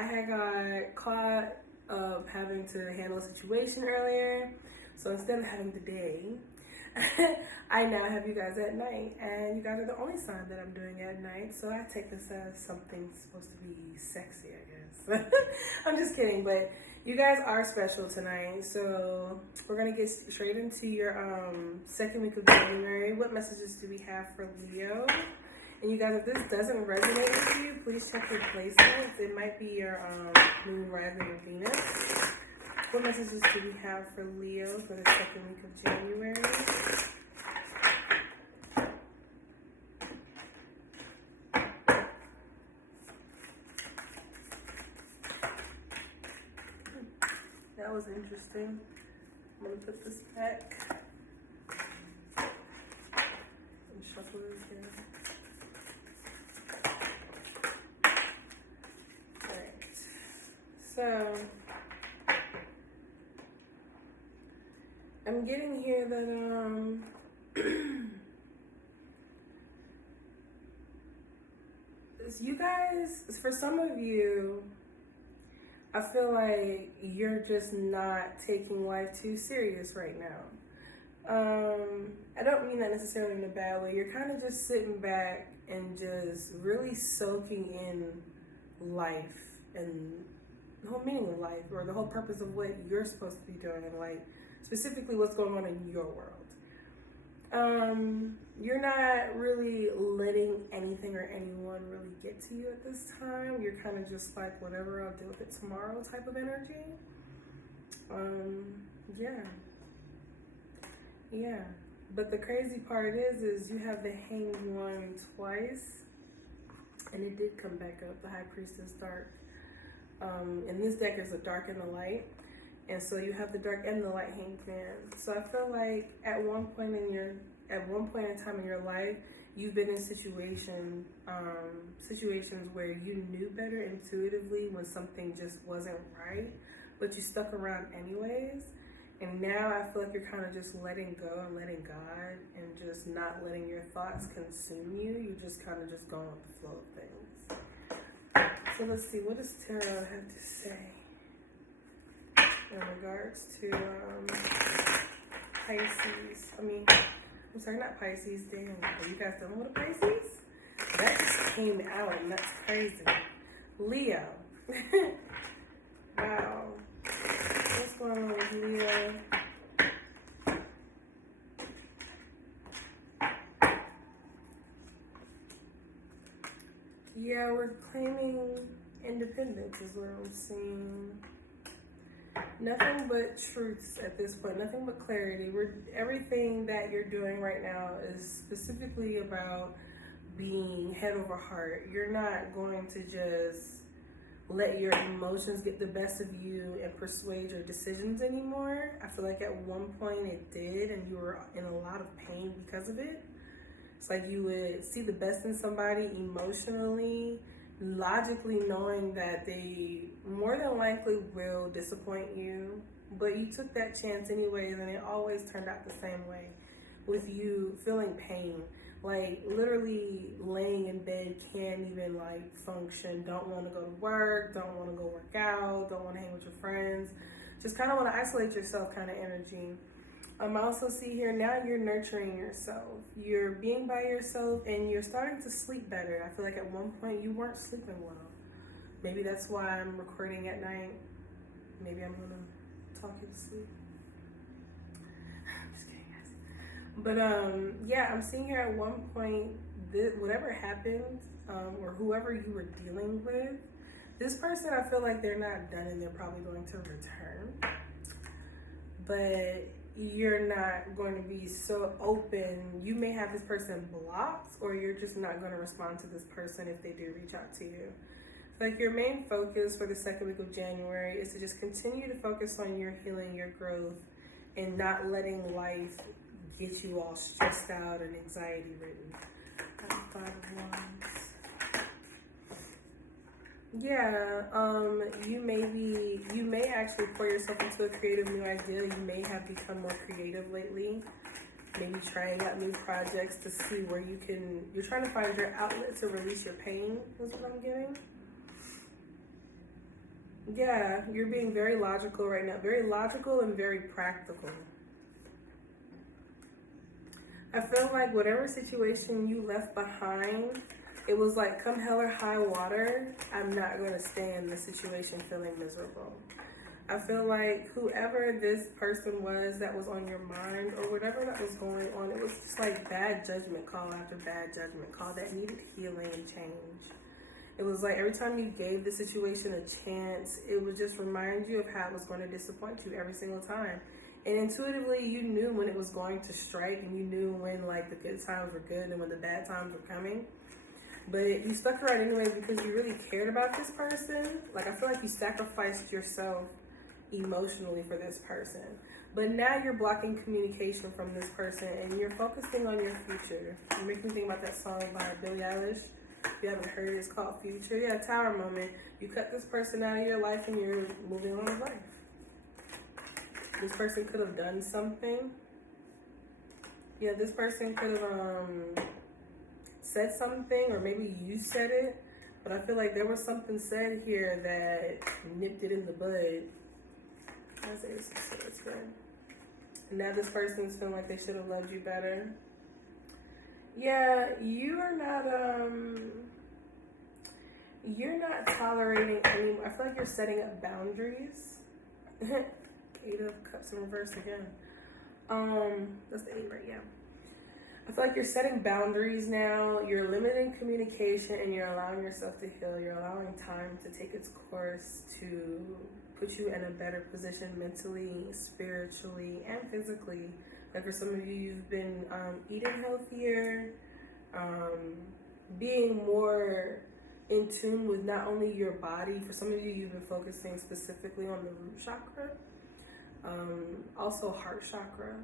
I had got caught up having to handle a situation earlier. So instead of having the day, I now have you guys at night. And you guys are the only sign that I'm doing at night. So I take this as something supposed to be sexy, I guess. I'm just kidding, but you guys are special tonight. So we're going to get straight into your second week of January. What messages do we have for Leo? And you guys, if this doesn't resonate with you, please check your placements. It might be your moon, rising, or Venus. What messages do we have for Leo for the second week of January? That was interesting. I'm going to put this back and shuffle it again. So, I'm getting here that, you guys, for some of you, I feel like you're just not taking life too serious right now. I don't mean that necessarily in a bad way. You're kind of just sitting back and just really soaking in life and the whole meaning of life, or the whole purpose of what you're supposed to be doing in life, specifically what's going on in your world. You're not really letting anything or anyone really get to you at this time. You're kind of just like, whatever, I'll deal with it tomorrow type of energy. Yeah. But the crazy part is you have the Hanged One twice, and it did come back up, the High Priestess dark. In this deck, there's a dark and a light, and so you have the dark and the light Hanged Man. So I feel like at one point in time in your life, you've been in situations where you knew better intuitively when something just wasn't right, but you stuck around anyways. And now I feel like you're kind of just letting go and letting God, and just not letting your thoughts consume you. You're just kind of just going with the flow of things. So let's see, what does Tarot have to say in regards to Pisces? I'm sorry, not Pisces. Damn, are you guys done with a Pisces? That just came out, and that's crazy. Leo. Wow. What's going on with Leo? Yeah, we're claiming independence is what I'm seeing. Nothing but truths at this point, nothing but clarity. Everything that you're doing right now is specifically about being head over heart. You're not going to just let your emotions get the best of you and persuade your decisions anymore. I feel like at one point it did, and you were in a lot of pain because of it. It's like you would see the best in somebody emotionally, logically knowing that they more than likely will disappoint you, but you took that chance anyways, and it always turned out the same way, with you feeling pain. Like literally laying in bed, can't even like function, don't want to go to work, don't want to go work out, don't want to hang with your friends, just kind of want to isolate yourself kind of energy. I also see here now you're nurturing yourself. You're being by yourself, and you're starting to sleep better. I feel like at one point you weren't sleeping well. Maybe that's why I'm recording at night. Maybe I'm going to talk you to sleep. I'm just kidding, guys. But yeah, I'm seeing here at one point, whatever happened, or whoever you were dealing with, this person, I feel like they're not done and they're probably going to return. But you're not going to be so open. You may have this person blocked, or you're just not going to respond to this person if they do reach out to you. Like your main focus for the second week of January is to just continue to focus on your healing, your growth, and not letting life get you all stressed out and anxiety ridden. 5 of Wands. Yeah, you may actually pour yourself into a creative new idea. You may have become more creative lately. Maybe trying out new projects to see where you're trying to find your outlet to release your pain, is what I'm getting. Yeah, you're being very logical right now. Very logical and very practical. I feel like whatever situation you left behind, it was like, come hell or high water, I'm not going to stay in this situation feeling miserable. I feel like whoever this person was that was on your mind or whatever that was going on, it was just like bad judgment call after bad judgment call that needed healing and change. It was like every time you gave the situation a chance, it would just remind you of how it was going to disappoint you every single time. And intuitively, you knew when it was going to strike, and you knew when like the good times were good and when the bad times were coming. But you stuck around anyway because you really cared about this person. Like, I feel like you sacrificed yourself emotionally for this person. But now you're blocking communication from this person and you're focusing on your future. You make me think about that song by Billie Eilish. If you haven't heard it, it's called Future. Yeah, Tower Moment. You cut this person out of your life and you're moving on with life. This person could have done something. Yeah, this person could have said something, or maybe you said it. But I feel like there was something said here that nipped it in the bud. That's Ace of Swords, good. And now this person's feeling like they should have loved you better. Yeah, you're not tolerating any. I feel like you're setting up boundaries. 8 of Cups in reverse again. That's the 8, right? Yeah. I feel like you're setting boundaries now. You're limiting communication and you're allowing yourself to heal. You're allowing time to take its course to put you in a better position mentally, spiritually, and physically. Like for some of you, you've been eating healthier, being more in tune with not only your body. For some of you, you've been focusing specifically on the root chakra. Also heart chakra.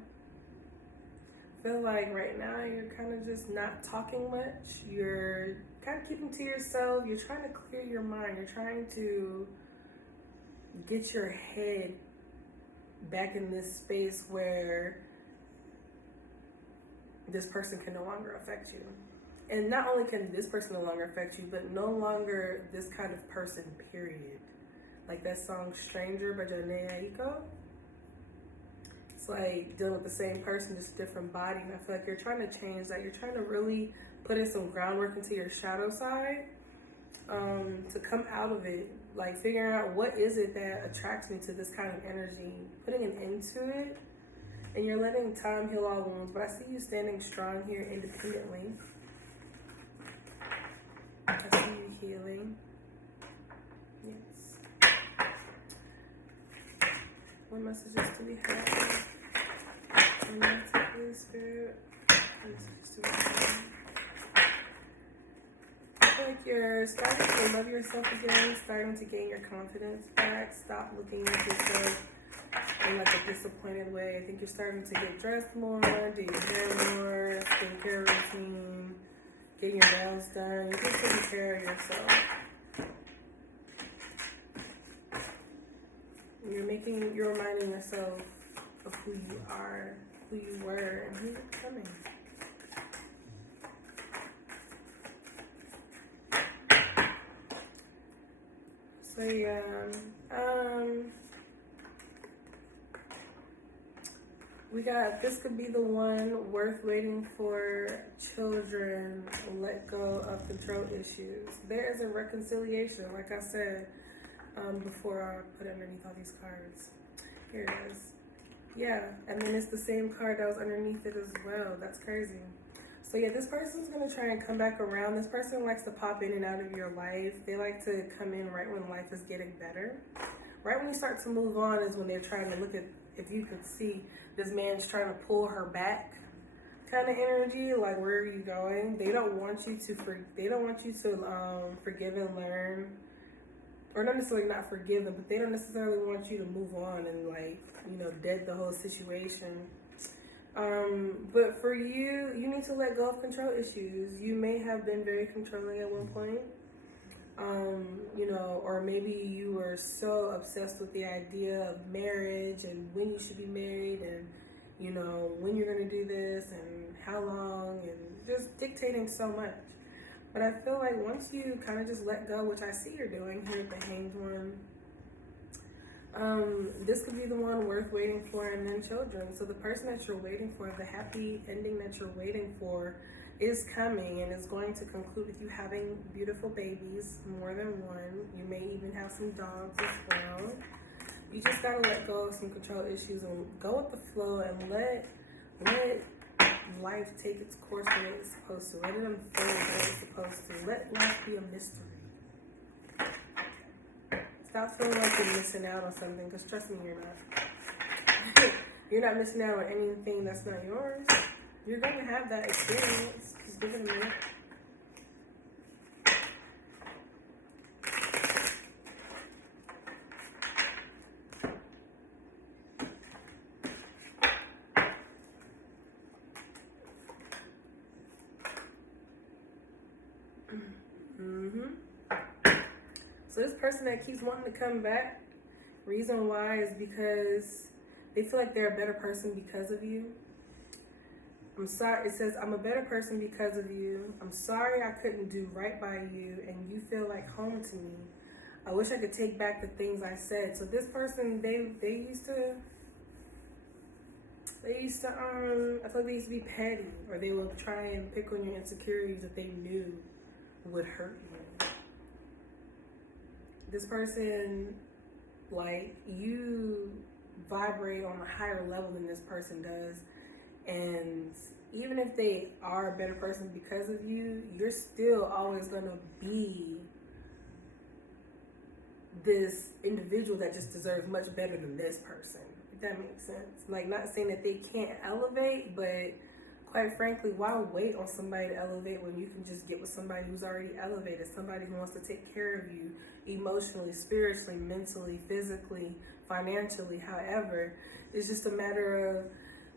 I feel like right now you're kind of just not talking much. You're kind of keeping to yourself. You're trying to clear your mind. You're trying to get your head back in this space where this person can no longer affect you. And not only can this person no longer affect you, but no longer this kind of person, period. Like that song Stranger by Janae Aiko. It's like dealing with the same person, just a different body. And I feel like you're trying to change that. You're trying to really put in some groundwork into your shadow side to come out of it. Like figuring out what is it that attracts me to this kind of energy, putting an end to it. And you're letting time heal all wounds. But I see you standing strong here independently. I see you healing. Yes. What messages do we have? Holy Spirit. What messages do we have? I feel like you're starting to love yourself again, starting to gain your confidence back. Stop looking at yourself in like a disappointed way. I think you're starting to get dressed more, do your hair more, skincare routine, getting your nails done. You're just taking care of yourself. You're reminding yourself of who you are, who you were, and who you're becoming. So yeah, we got, this could be the one, worth waiting for, children, let go of control issues. There is a reconciliation, like I said before I put underneath all these cards. Here it is. Yeah, and then it's the same card that was underneath it as well. That's crazy. So yeah, this person's going to try and come back around. This person likes to pop in and out of your life. They like to come in right when life is getting better. Right when you start to move on is when they're trying to look at, if you could see, this man's trying to pull her back kind of energy. Like, where are you going? They don't want you to forgive and learn. Or not necessarily not forgive them, but they don't necessarily want you to move on and like, dead the whole situation. But for you, you need to let go of control issues. You may have been very controlling at one point. Or maybe you were so obsessed with the idea of marriage and when you should be married and, when you're going to do this and how long and just dictating so much. But I feel like once you kind of just let go, which I see you're doing here at the Hanged One, This could be the one worth waiting for, and then children. So the person that you're waiting for, the happy ending that you're waiting for, is coming and is going to conclude with you having beautiful babies, more than one. You may even have some dogs as well. You just gotta let go of some control issues and go with the flow and let life take its course the way it's supposed to. Let it unfold the way it's supposed to. Let life be a mystery. Stop feeling like you're missing out on something, because trust me, you're not. You're not missing out on anything that's not yours. You're going to have that experience. Just give it a minute. So this person that keeps wanting to come back, reason why is because they feel like they're a better person because of you. I'm sorry, it says, I'm a better person because of you. I'm sorry I couldn't do right by you, and you feel like home to me. I wish I could take back the things I said. So this person, they used to, I feel like they used to be petty, or they would try and pick on your insecurities that they knew would hurt you. This person, like, you vibrate on a higher level than this person does. And even if they are a better person because of you, you're still always going to be this individual that just deserves much better than this person. If that makes sense. Like, not saying that they can't elevate, but quite frankly, why wait on somebody to elevate when you can just get with somebody who's already elevated, somebody who wants to take care of you emotionally, spiritually, mentally, physically, financially, however. It's just a matter of,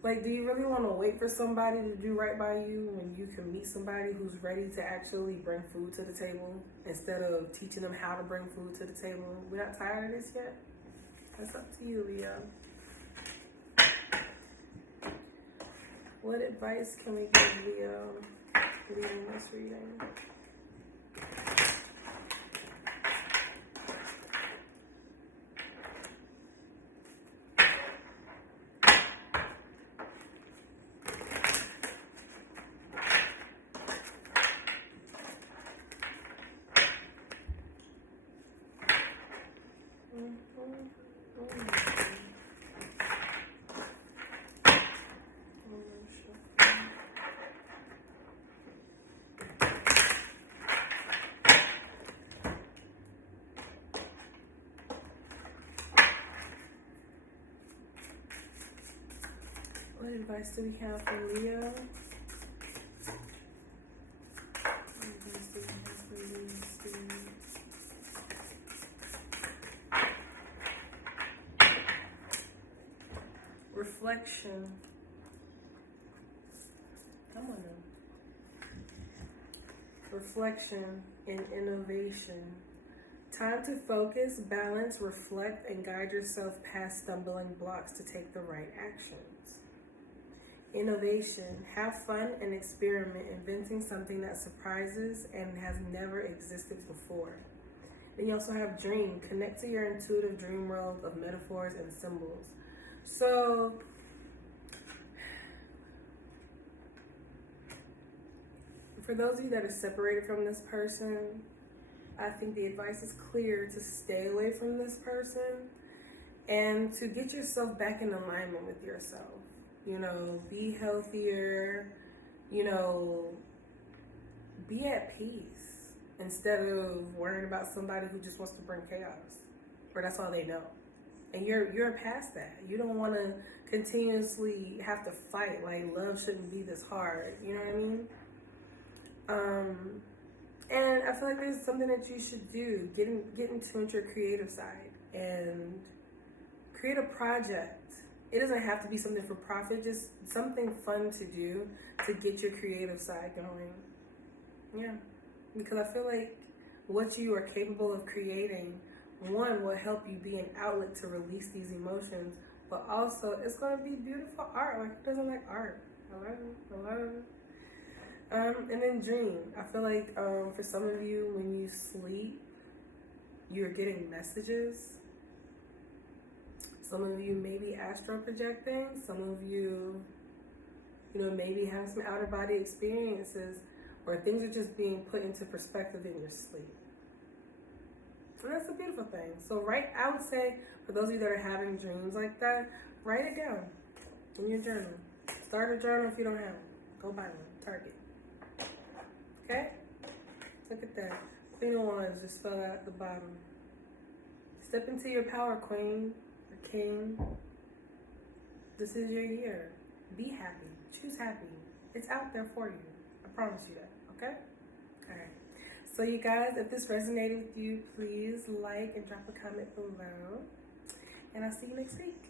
like, do you really want to wait for somebody to do right by you when you can meet somebody who's ready to actually bring food to the table instead of teaching them how to bring food to the table? We're not tired of this yet? That's up to you, Leo. What advice can we give Leo leading this reading? What advice do we have for Leo? What advice do we have for Leo, Steve? Reflection. Come on now. Reflection and innovation. Time to focus, balance, reflect, and guide yourself past stumbling blocks to take the right actions. Innovation. Have fun and experiment, inventing something that surprises and has never existed before. Then you also have dream. Connect to your intuitive dream world of metaphors and symbols. So, for those of you that are separated from this person, I think the advice is clear to stay away from this person and to get yourself back in alignment with yourself. You know, be healthier, you know, be at peace instead of worrying about somebody who just wants to bring chaos, or that's all they know. And you're past that. You don't want to continuously have to fight. Like, love shouldn't be this hard. You know what I mean? And I feel like there's something that you should do. Get into your creative side and create a project. It doesn't have to be something for profit, just something fun to do to get your creative side going. Yeah, because I feel like what you are capable of creating, one, will help you be an outlet to release these emotions, but also it's going to be beautiful art. Like, who doesn't like art? I love it. And then dream. I feel like for some of you, when you sleep, you're getting messages. Some of you may be astral projecting. Some of you, maybe have some outer body experiences where things are just being put into perspective in your sleep. And that's a beautiful thing. So I would say, for those of you that are having dreams like that, write it down in your journal. Start a journal if you don't have one. Go buy one. Target. Okay? Look at that. Queen of Wands just fell out at the bottom. Step into your power, Queen or King. This is your year. Be happy. Choose happy. It's out there for you. I promise you that. Okay? Alright. So you guys, if this resonated with you, please like and drop a comment below. And I'll see you next week.